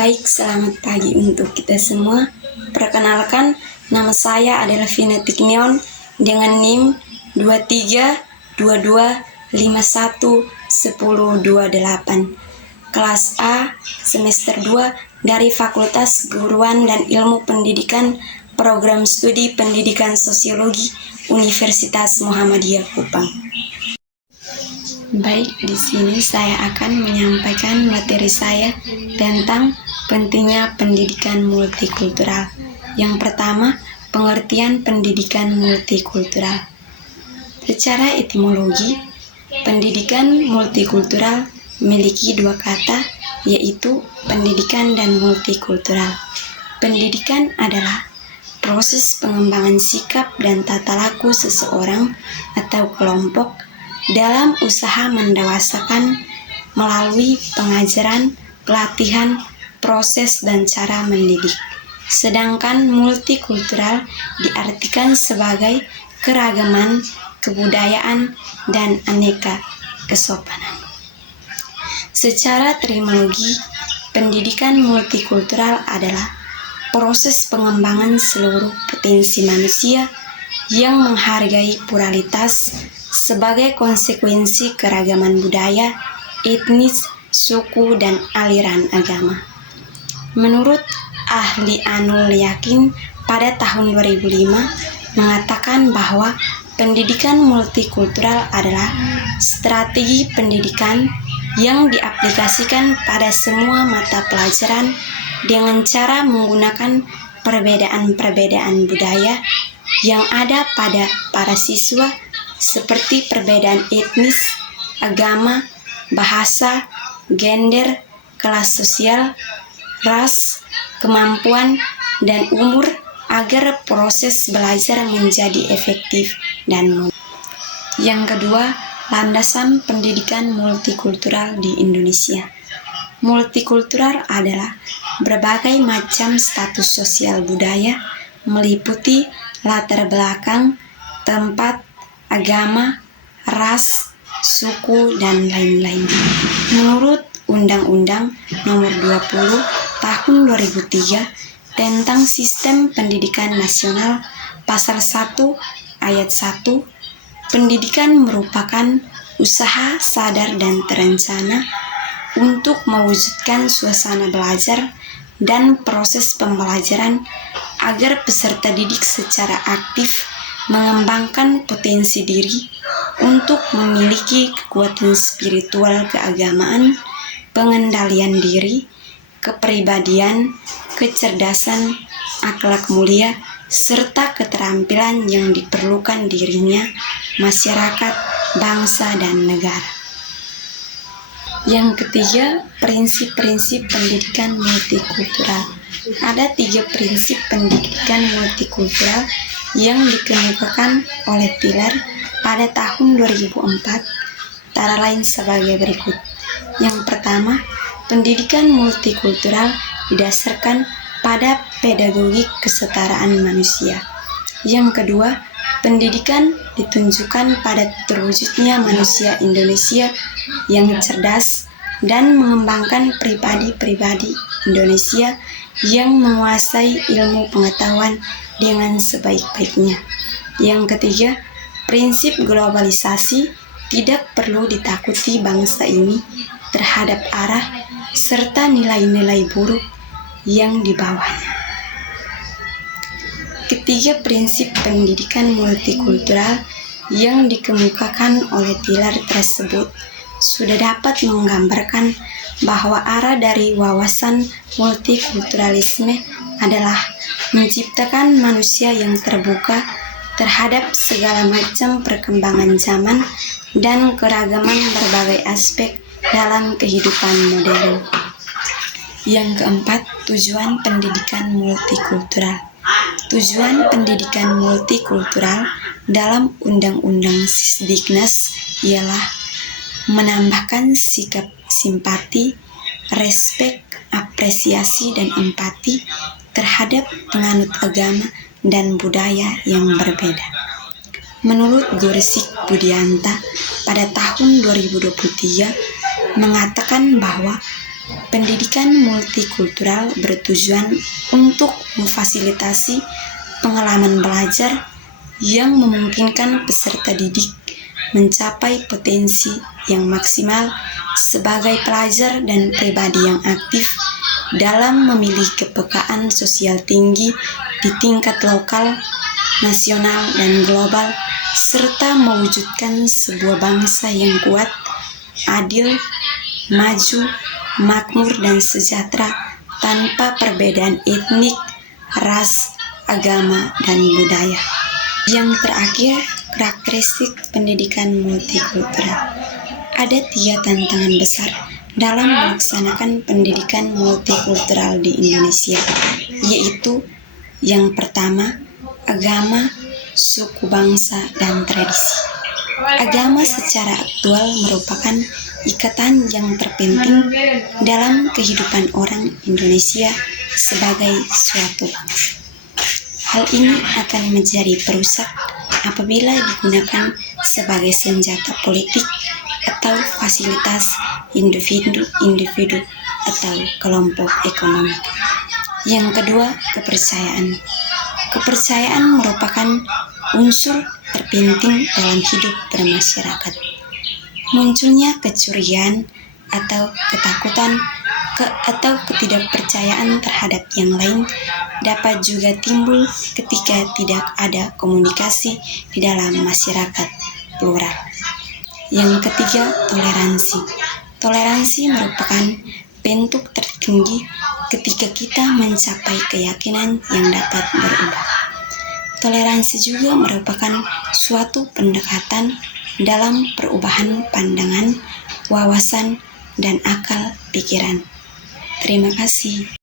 Baik, selamat pagi untuk kita semua. Perkenalkan, nama saya adalah Vina Tikneon dengan NIM 2322511028. Kelas A, semester 2 dari Fakultas Keguruan dan Ilmu Pendidikan, Program Studi Pendidikan Sosiologi, Universitas Muhammadiyah Kupang. Baik, di sini saya akan menyampaikan materi saya tentang pentingnya pendidikan multikultural. Yang pertama, pengertian pendidikan multikultural. Secara etimologi, pendidikan multikultural memiliki dua kata, yaitu pendidikan dan multikultural. Pendidikan adalah proses pengembangan sikap dan tata laku seseorang atau kelompok dalam usaha mendewasakan melalui pengajaran, pelatihan, proses, dan cara mendidik. Sedangkan multikultural diartikan sebagai keragaman, kebudayaan, dan aneka kesopanan. Secara terminologi, pendidikan multikultural adalah proses pengembangan seluruh potensi manusia yang menghargai pluralitas sebagai konsekuensi keragaman budaya, etnis, suku, dan aliran agama. Menurut ahli Anul Yakin pada tahun 2005 mengatakan bahwa pendidikan multikultural adalah strategi pendidikan yang diaplikasikan pada semua mata pelajaran dengan cara menggunakan perbedaan-perbedaan budaya yang ada pada para siswa, seperti perbedaan etnis, agama, bahasa, gender, kelas sosial, ras, kemampuan, dan umur agar proses belajar menjadi efektif dan mudah. Yang kedua, landasan pendidikan multikultural di Indonesia. Multikultural adalah berbagai macam status sosial budaya, meliputi latar belakang, tempat, agama, ras, suku, dan lain-lain. Menurut Undang-Undang Nomor 20 Tahun 2003 tentang Sistem Pendidikan Nasional, Pasal 1 Ayat 1, pendidikan merupakan usaha sadar dan terencana untuk mewujudkan suasana belajar dan proses pembelajaran agar peserta didik secara aktif mengembangkan potensi diri untuk memiliki kekuatan spiritual keagamaan, pengendalian diri, kepribadian, kecerdasan, akhlak mulia, serta keterampilan yang diperlukan dirinya, masyarakat, bangsa, dan negara. Yang ketiga, prinsip-prinsip pendidikan multikultural. Ada 3 prinsip pendidikan multikultural yang dikemukakan oleh Tiller pada tahun 2004, antara lain sebagai berikut. Yang pertama, pendidikan multikultural didasarkan pada pedagogik kesetaraan manusia. Yang kedua, pendidikan ditunjukkan pada terwujudnya manusia Indonesia yang cerdas dan mengembangkan pribadi-pribadi Indonesia yang menguasai ilmu pengetahuan dengan sebaik-baiknya. Yang ketiga, prinsip globalisasi tidak perlu ditakuti bangsa ini terhadap arah serta nilai-nilai buruk yang dibawanya. Ketiga prinsip pendidikan multikultural yang dikemukakan oleh Tiller tersebut sudah dapat menggambarkan bahwa arah dari wawasan multikulturalisme adalah menciptakan manusia yang terbuka terhadap segala macam perkembangan zaman dan keragaman berbagai aspek dalam kehidupan modern. Yang keempat, tujuan pendidikan multikultural. Tujuan pendidikan multikultural dalam Undang-Undang Sisdiknas ialah menambahkan sikap simpati, respek, apresiasi, dan empati terhadap penganut agama dan budaya yang berbeda. Menurut Goresik Budianta pada tahun 2023 mengatakan bahwa Pendidikan multikultural bertujuan untuk memfasilitasi pengalaman belajar yang memungkinkan peserta didik mencapai potensi yang maksimal sebagai pelajar dan pribadi yang aktif dalam memiliki kepekaan sosial tinggi di tingkat lokal, nasional, dan global, serta mewujudkan sebuah bangsa yang kuat, adil, maju, makmur, dan sejahtera tanpa perbedaan etnik, ras, agama, dan budaya. Yang terakhir, karakteristik pendidikan multikultural. Ada 3 tantangan besar dalam melaksanakan pendidikan multikultural di Indonesia, yaitu yang pertama, agama, suku bangsa, dan tradisi. Agama secara aktual merupakan ikatan yang terpenting dalam kehidupan orang Indonesia sebagai suatu bangsa. Hal ini akan menjadi perusak apabila digunakan sebagai senjata politik atau fasilitas individu atau kelompok ekonomi. Yang kedua, kepercayaan. Kepercayaan merupakan unsur terpenting dalam hidup bermasyarakat. Munculnya kecurigaan atau ketakutan atau ketidakpercayaan terhadap yang lain dapat juga timbul ketika tidak ada komunikasi di dalam masyarakat plural. Yang ketiga, toleransi. Toleransi merupakan bentuk tertinggi ketika kita mencapai keyakinan yang dapat berubah. Toleransi juga merupakan suatu pendekatan dalam perubahan pandangan, wawasan, dan akal pikiran. Terima kasih.